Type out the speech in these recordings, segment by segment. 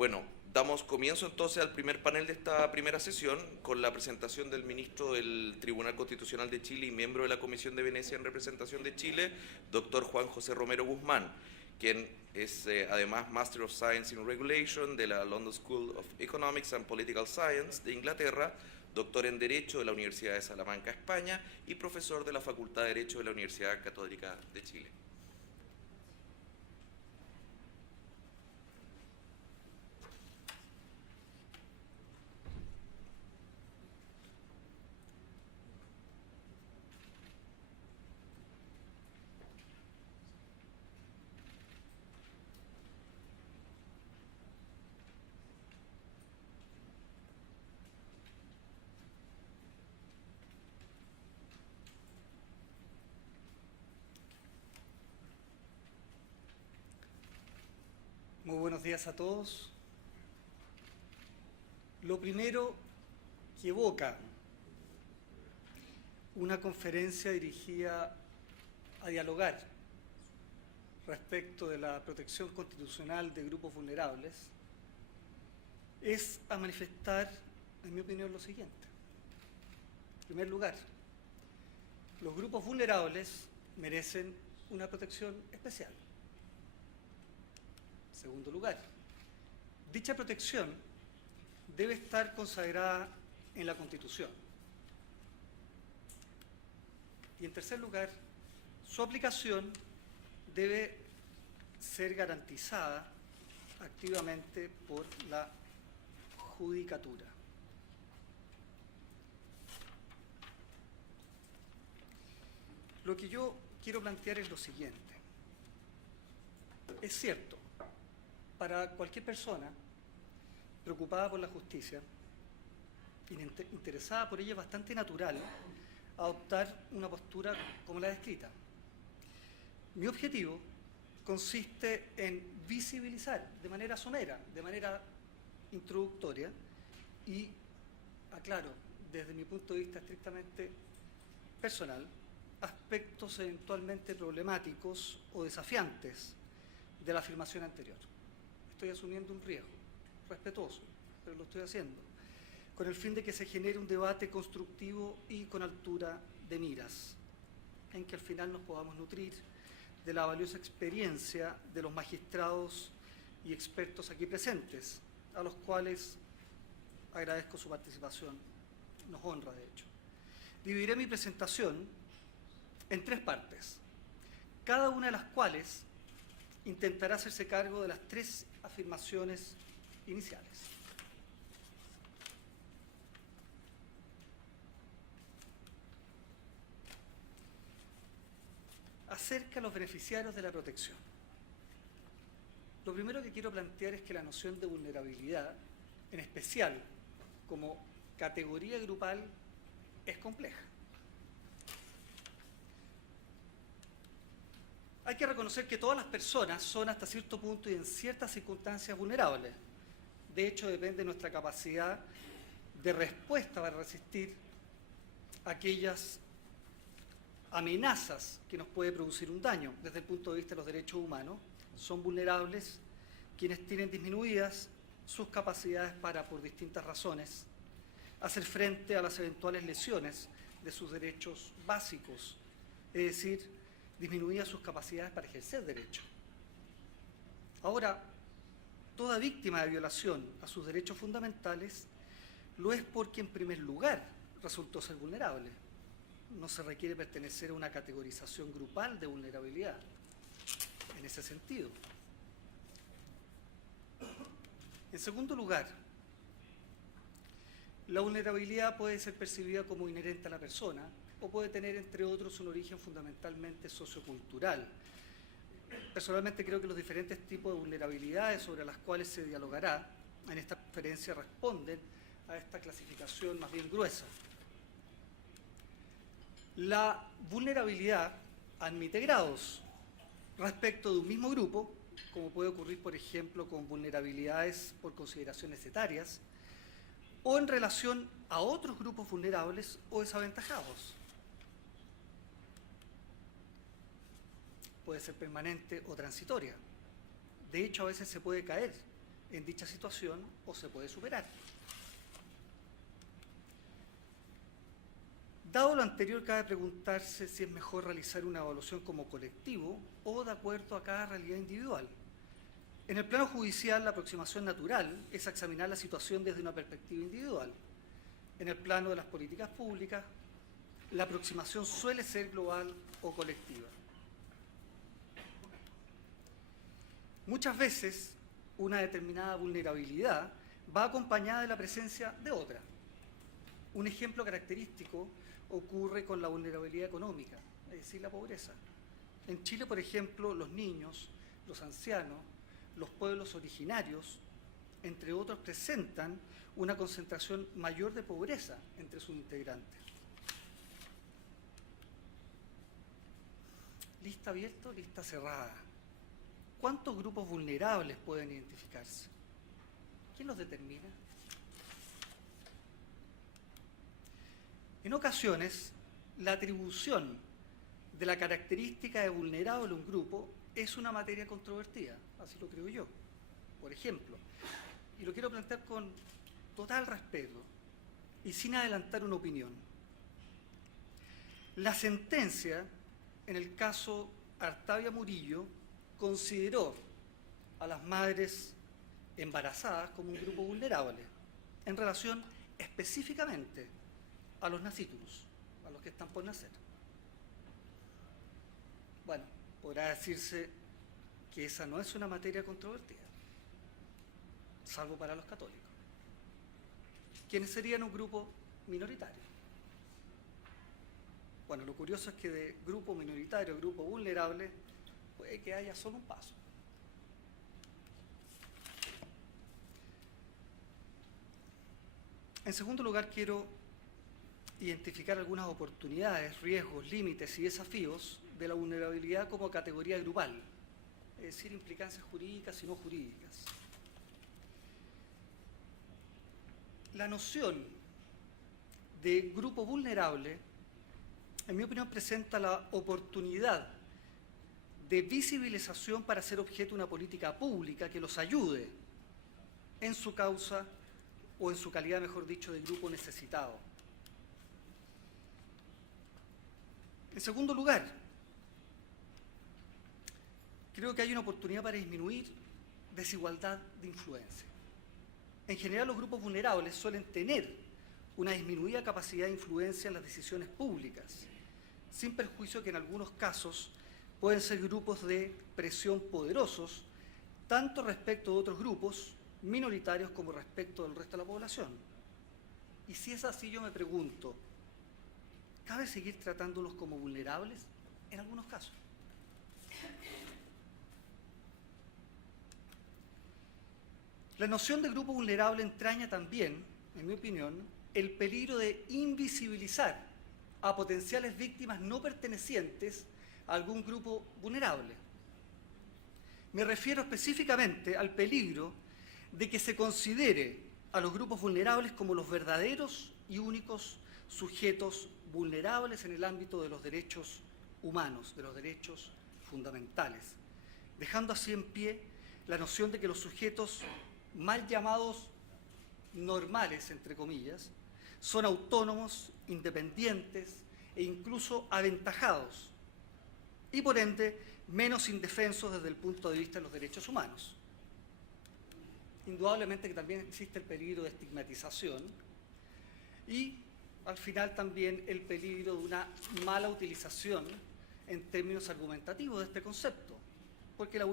Bueno, damos comienzo entonces al primer panel de esta primera sesión con la presentación del ministro del Tribunal Constitucional de Chile y miembro de la Comisión de Venecia en representación de Chile, doctor Juan José Romero Guzmán, quien es además Master of Science in Regulation de la London School of Economics and Political Science de Inglaterra, doctor en Derecho de la Universidad de Salamanca, España, y profesor de la Facultad de Derecho de la Universidad Católica de Chile. Muy buenos días a todos. Lo primero que evoca una conferencia dirigida a dialogar respecto de la protección constitucional de grupos vulnerables es a manifestar, en mi opinión, lo siguiente. En primer lugar, los grupos vulnerables merecen una protección especial. En segundo lugar, dicha protección debe estar consagrada en la Constitución. Y en tercer lugar, su aplicación debe ser garantizada activamente por la judicatura. Lo que yo quiero plantear es lo siguiente. Es cierto, para cualquier persona preocupada por la justicia, interesada por ella, es bastante natural adoptar una postura como la descrita. Mi objetivo consiste en visibilizar de manera somera, de manera introductoria y, aclaro, desde mi punto de vista estrictamente personal, aspectos eventualmente problemáticos o desafiantes de la afirmación anterior. Estoy asumiendo un riesgo respetuoso, pero lo estoy haciendo, con el fin de que se genere un debate constructivo y con altura de miras, en que al final nos podamos nutrir de la valiosa experiencia de los magistrados y expertos aquí presentes, a los cuales agradezco su participación, nos honra de hecho. Dividiré mi presentación en tres partes, cada una de las cuales intentará hacerse cargo de las tres afirmaciones iniciales. Acerca de los beneficiarios de la protección. Lo primero que quiero plantear es que la noción de vulnerabilidad, en especial como categoría grupal, es compleja. Hay que reconocer que todas las personas son hasta cierto punto y en ciertas circunstancias vulnerables. De hecho, depende de nuestra capacidad de respuesta para resistir aquellas amenazas que nos puede producir un daño. Desde el punto de vista de los derechos humanos, son vulnerables quienes tienen disminuidas sus capacidades para, por distintas razones, hacer frente a las eventuales lesiones de sus derechos básicos, es decir, disminuidas sus capacidades para ejercer derecho. Ahora, toda víctima de violación a sus derechos fundamentales lo es porque en primer lugar resultó ser vulnerable. No se requiere pertenecer a una categorización grupal de vulnerabilidad en ese sentido. En segundo lugar, la vulnerabilidad puede ser percibida como inherente a la persona o puede tener, entre otros, un origen fundamentalmente sociocultural. Personalmente creo que los diferentes tipos de vulnerabilidades sobre las cuales se dialogará en esta conferencia responden a esta clasificación más bien gruesa. La vulnerabilidad admite grados respecto de un mismo grupo, como puede ocurrir, por ejemplo, con vulnerabilidades por consideraciones etarias, o en relación a otros grupos vulnerables o desaventajados. Puede ser permanente o transitoria. De hecho, a veces se puede caer en dicha situación o se puede superar. Dado lo anterior, cabe preguntarse si es mejor realizar una evaluación como colectivo o de acuerdo a cada realidad individual. En el plano judicial, la aproximación natural es examinar la situación desde una perspectiva individual. En el plano de las políticas públicas, la aproximación suele ser global o colectiva. Muchas veces, una determinada vulnerabilidad va acompañada de la presencia de otra. Un ejemplo característico ocurre con la vulnerabilidad económica, es decir, la pobreza. En Chile, por ejemplo, los niños, los ancianos, los pueblos originarios, entre otros, presentan una concentración mayor de pobreza entre sus integrantes. Lista abierta o lista cerrada. ¿Cuántos grupos vulnerables pueden identificarse? ¿Quién los determina? En ocasiones, la atribución de la característica de vulnerable a un grupo es una materia controvertida, así lo creo yo. Por ejemplo, y lo quiero plantear con total respeto y sin adelantar una opinión. La sentencia, en el caso Artavia Murillo, consideró a las madres embarazadas como un grupo vulnerable en relación específicamente a los nasciturus, a los que están por nacer. Bueno, podrá decirse que esa no es una materia controvertida, salvo para los católicos, quienes serían un grupo minoritario. Bueno, lo curioso es que de grupo minoritario a grupo vulnerable puede que haya solo un paso. En segundo lugar, quiero identificar algunas oportunidades, riesgos, límites y desafíos de la vulnerabilidad como categoría grupal, es decir, implicancias jurídicas y no jurídicas. La noción de grupo vulnerable, en mi opinión, presenta la oportunidad de visibilización para ser objeto de una política pública que los ayude en su causa o en su calidad, mejor dicho, de grupo necesitado. En segundo lugar, creo que hay una oportunidad para disminuir desigualdad de influencia. En general, los grupos vulnerables suelen tener una disminuida capacidad de influencia en las decisiones públicas, sin perjuicio que en algunos casos pueden ser grupos de presión poderosos, tanto respecto de otros grupos minoritarios como respecto del resto de la población. Y si es así, yo me pregunto, ¿cabe seguir tratándolos como vulnerables en algunos casos? La noción de grupo vulnerable entraña también, en mi opinión, el peligro de invisibilizar a potenciales víctimas no pertenecientes a algún grupo vulnerable. Me refiero específicamente al peligro de que se considere a los grupos vulnerables como los verdaderos y únicos sujetos vulnerables en el ámbito de los derechos humanos, de los derechos fundamentales, dejando así en pie la noción de que los sujetos mal llamados normales, entre comillas, son autónomos, independientes e incluso aventajados, y por ende menos indefensos desde el punto de vista de los derechos humanos. Indudablemente que también existe el peligro de estigmatización y al final también el peligro de una mala utilización en términos argumentativos de este concepto, porque la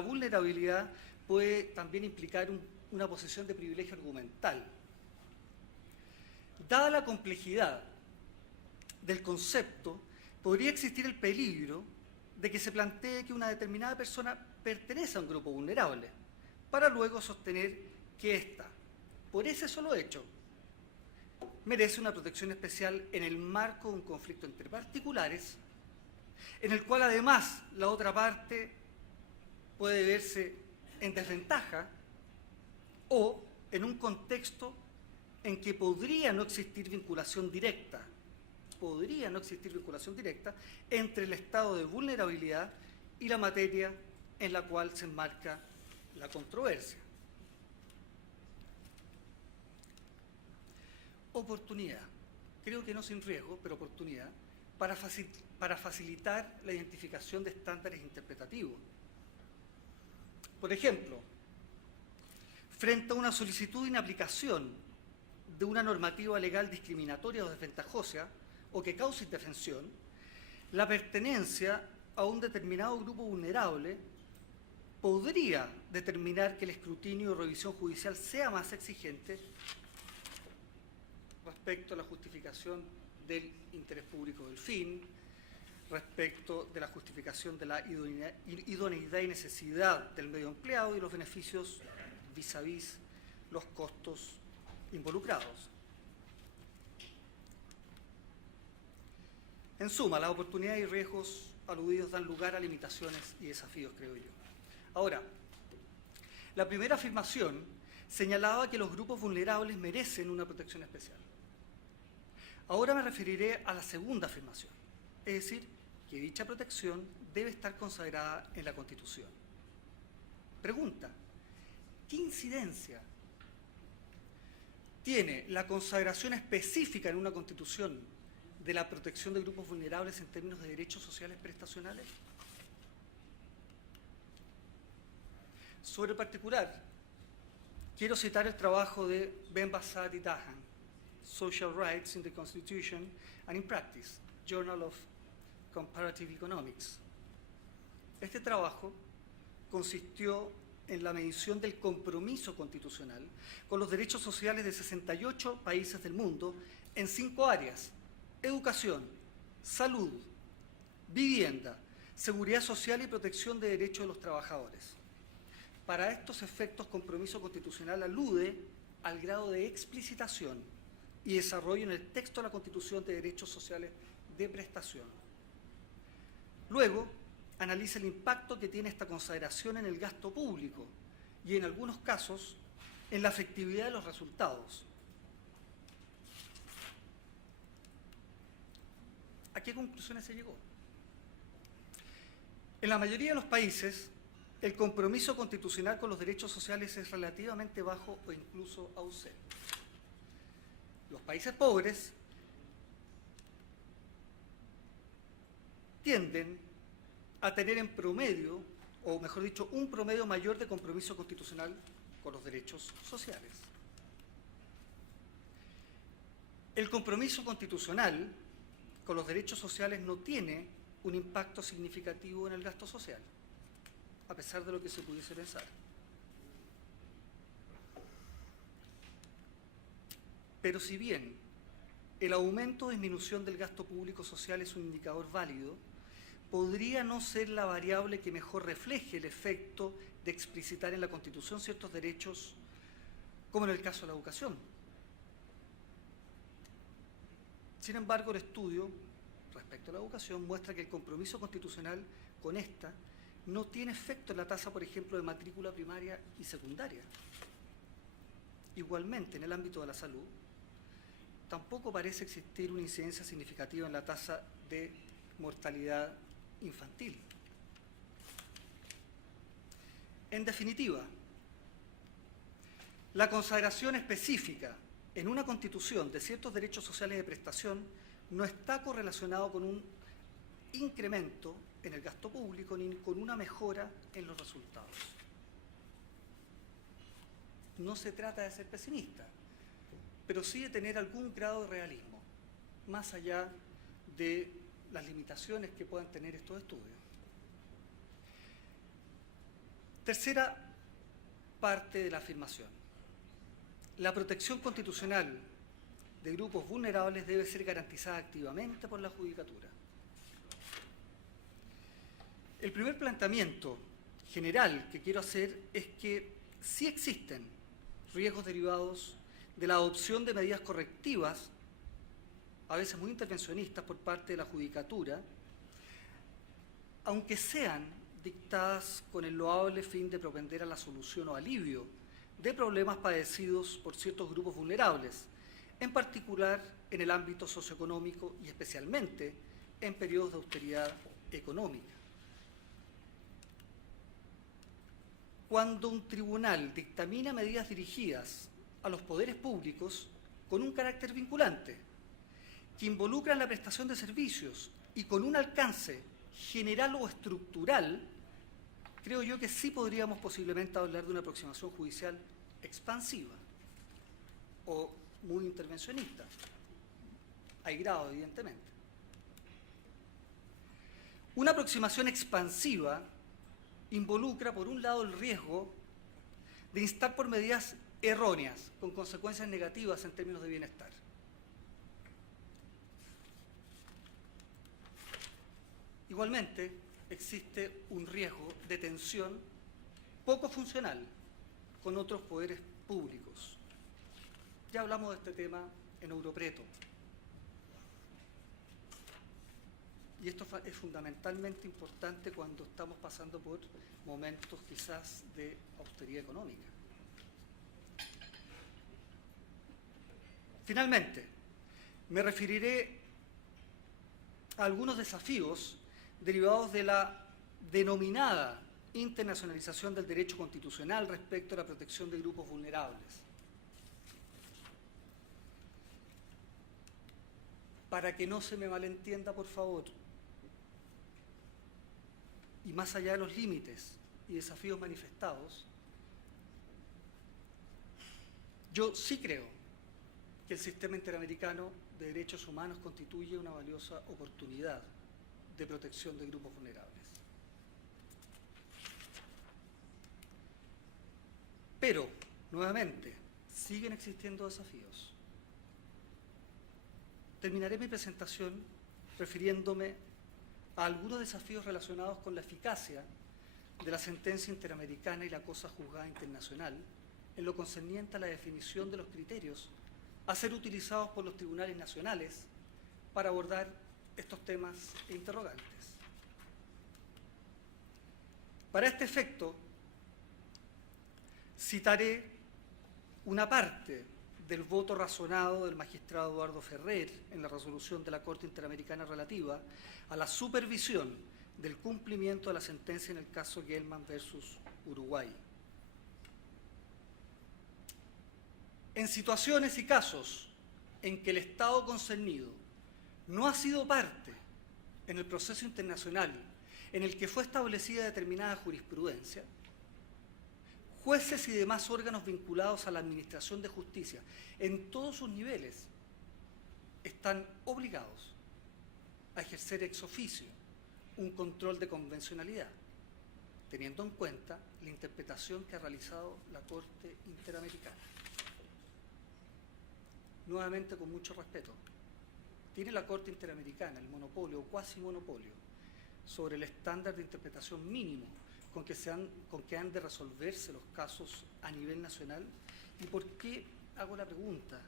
vulnerabilidad puede también implicar una posición de privilegio argumental. Dada la complejidad del concepto, podría existir el peligro de que se plantee que una determinada persona pertenece a un grupo vulnerable, para luego sostener que ésta, por ese solo hecho, merece una protección especial en el marco de un conflicto entre particulares, en el cual además la otra parte puede verse en desventaja o en un contexto en que podría no existir vinculación directa entre el estado de vulnerabilidad y la materia en la cual se enmarca la controversia. oportunidad, creo que no sin riesgo, pero oportunidad, para facilitar la identificación de estándares interpretativos. Por ejemplo, frente a una solicitud de inaplicación de una normativa legal discriminatoria o desventajosa o que cause indefensión, la pertenencia a un determinado grupo vulnerable podría determinar que el escrutinio o revisión judicial sea más exigente respecto a la justificación del interés público del fin, respecto de la justificación de la idoneidad y necesidad del medio empleado y los beneficios vis a vis los costos involucrados. En suma, las oportunidades y riesgos aludidos dan lugar a limitaciones y desafíos, creo yo. Ahora, la primera afirmación señalaba que los grupos vulnerables merecen una protección especial. Ahora me referiré a la segunda afirmación, es decir, que dicha protección debe estar consagrada en la Constitución. Pregunta: ¿qué incidencia tiene la consagración específica en una Constitución de la protección de grupos vulnerables en términos de derechos sociales prestacionales? Sobre el particular, quiero citar el trabajo de Ben Bassat y Dahan, Social Rights in the Constitution and in Practice, Journal of Comparative Economics. Este trabajo consistió en la medición del compromiso constitucional con los derechos sociales de 68 países del mundo en 5 áreas: educación, salud, vivienda, seguridad social y protección de derechos de los trabajadores. Para estos efectos, compromiso constitucional alude al grado de explicitación y desarrollo en el texto de la Constitución de derechos sociales de prestación. Luego, analiza el impacto que tiene esta consagración en el gasto público y, en algunos casos, en la efectividad de los resultados. ¿A qué conclusiones se llegó? En la mayoría de los países, el compromiso constitucional con los derechos sociales es relativamente bajo o incluso ausente. Los países pobres tienden a tener en promedio, o mejor dicho, un promedio mayor de compromiso constitucional con los derechos sociales. El compromiso constitucional con los derechos sociales no tiene un impacto significativo en el gasto social, a pesar de lo que se pudiese pensar. Pero si bien el aumento o disminución del gasto público social es un indicador válido, podría no ser la variable que mejor refleje el efecto de explicitar en la Constitución ciertos derechos, como en el caso de la educación. Sin embargo, el estudio respecto a la educación muestra que el compromiso constitucional con esta no tiene efecto en la tasa, por ejemplo, de matrícula primaria y secundaria. Igualmente, en el ámbito de la salud, tampoco parece existir una incidencia significativa en la tasa de mortalidad infantil. En definitiva, la consagración específica en una Constitución de ciertos derechos sociales de prestación no está correlacionado con un incremento en el gasto público ni con una mejora en los resultados. No se trata de ser pesimista, pero sí de tener algún grado de realismo, más allá de las limitaciones que puedan tener estos estudios. Tercera parte de la afirmación. La protección constitucional de grupos vulnerables debe ser garantizada activamente por la Judicatura. El primer planteamiento general que quiero hacer es que sí existen riesgos derivados de la adopción de medidas correctivas, a veces muy intervencionistas por parte de la Judicatura, aunque sean dictadas con el loable fin de propender a la solución o alivio de problemas padecidos por ciertos grupos vulnerables, en particular en el ámbito socioeconómico y especialmente en periodos de austeridad económica. Cuando un tribunal dictamina medidas dirigidas a los poderes públicos, con un carácter vinculante, que involucran la prestación de servicios y con un alcance general o estructural, creo yo que sí podríamos posiblemente hablar de una aproximación judicial expansiva o muy intervencionista. Hay grado, evidentemente. Una aproximación expansiva involucra, por un lado, el riesgo de instar por medidas erróneas, con consecuencias negativas en términos de bienestar. Igualmente, existe un riesgo de tensión poco funcional con otros poderes públicos. Ya hablamos de este tema en Europreto. Y esto es fundamentalmente importante cuando estamos pasando por momentos quizás de austeridad económica. Finalmente, me referiré a algunos desafíos derivados de la denominada internacionalización del derecho constitucional respecto a la protección de grupos vulnerables. Para que no se me malentienda, por favor, y más allá de los límites y desafíos manifestados, yo sí creo que el sistema interamericano de derechos humanos constituye una valiosa oportunidad de protección de grupos vulnerables. Pero, nuevamente, siguen existiendo desafíos. Terminaré mi presentación refiriéndome a algunos desafíos relacionados con la eficacia de la sentencia interamericana y la cosa juzgada internacional en lo concerniente a la definición de los criterios a ser utilizados por los tribunales nacionales para abordar estos temas e interrogantes. Para este efecto, citaré una parte del voto razonado del magistrado Eduardo Ferrer en la resolución de la Corte Interamericana relativa a la supervisión del cumplimiento de la sentencia en el caso Gelman versus Uruguay. En situaciones y casos en que el Estado concernido no ha sido parte en el proceso internacional en el que fue establecida determinada jurisprudencia, jueces y demás órganos vinculados a la administración de justicia en todos sus niveles están obligados a ejercer ex oficio un control de convencionalidad, teniendo en cuenta la interpretación que ha realizado la Corte Interamericana. Nuevamente, con mucho respeto, tiene la Corte Interamericana el monopolio o cuasi monopolio sobre el estándar de interpretación mínimo con que han de resolverse los casos a nivel nacional. ¿Y por qué hago la pregunta?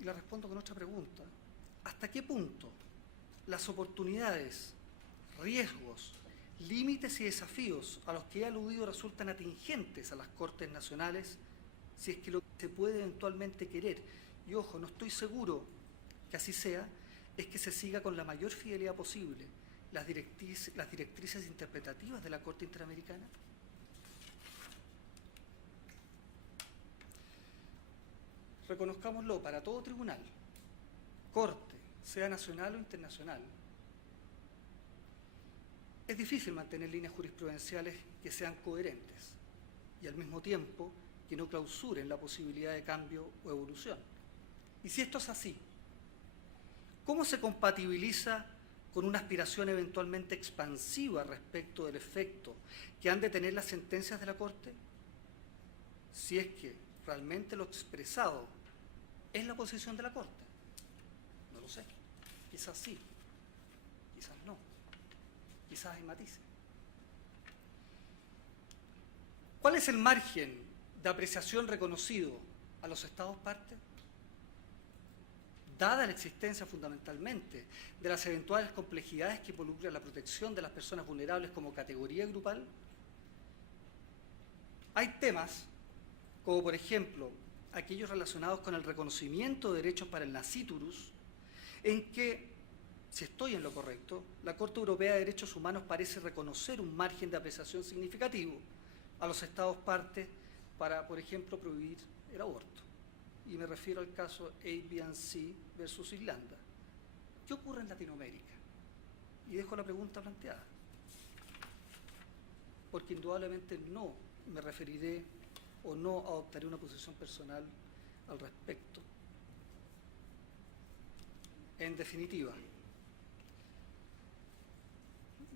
Y la respondo con otra pregunta. ¿Hasta qué punto las oportunidades, riesgos, límites y desafíos a los que he aludido resultan atingentes a las Cortes nacionales, si es que lo que se puede eventualmente querer, y ojo, no estoy seguro que así sea, es que se siga con la mayor fidelidad posible las directrices interpretativas de la Corte Interamericana? Reconozcámoslo, para todo tribunal, corte, sea nacional o internacional, es difícil mantener líneas jurisprudenciales que sean coherentes y al mismo tiempo que no clausuren la posibilidad de cambio o evolución. Y si esto es así, ¿cómo se compatibiliza con una aspiración eventualmente expansiva respecto del efecto que han de tener las sentencias de la Corte? Si es que realmente lo expresado es la posición de la Corte. No lo sé. Quizás sí, quizás no. Quizás hay matices. ¿Cuál es el margen de apreciación reconocido a los Estados partes? Dada la existencia fundamentalmente de las eventuales complejidades que involucran la protección de las personas vulnerables como categoría grupal, hay temas como, por ejemplo, aquellos relacionados con el reconocimiento de derechos para el nasciturus, en que, si estoy en lo correcto, la Corte Europea de Derechos Humanos parece reconocer un margen de apreciación significativo a los Estados partes para, por ejemplo, prohibir el aborto. y me refiero al caso ABC versus Irlanda. ¿Qué ocurre en Latinoamérica? Y dejo la pregunta planteada, porque indudablemente no me referiré o no adoptaré una posición personal al respecto. En definitiva,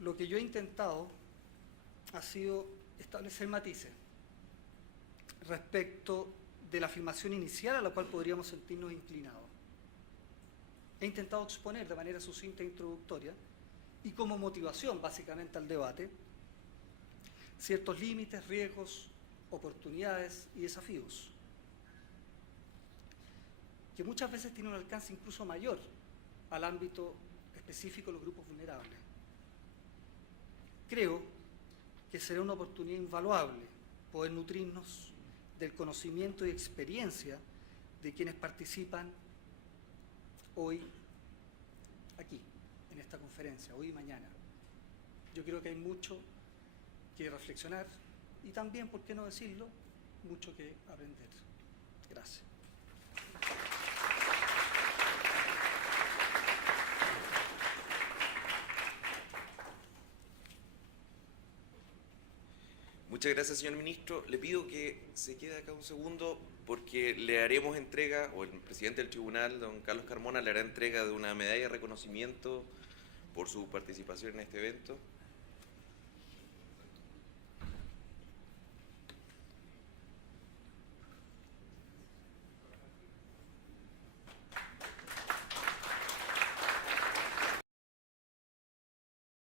lo que yo he intentado ha sido establecer matices respecto de la afirmación inicial a la cual podríamos sentirnos inclinados. He intentado exponer de manera sucinta e introductoria y como motivación básicamente al debate ciertos límites, riesgos, oportunidades y desafíos que muchas veces tienen un alcance incluso mayor al ámbito específico de los grupos vulnerables. Creo que será una oportunidad invaluable poder nutrirnos del conocimiento y experiencia de quienes participan hoy aquí, en esta conferencia, hoy y mañana. Yo creo que hay mucho que reflexionar y también, por qué no decirlo, mucho que aprender. Gracias. Muchas gracias, señor ministro. Le pido que se quede acá un segundo porque le haremos entrega, o el presidente del tribunal, don Carlos Carmona, le hará entrega de una medalla de reconocimiento por su participación en este evento.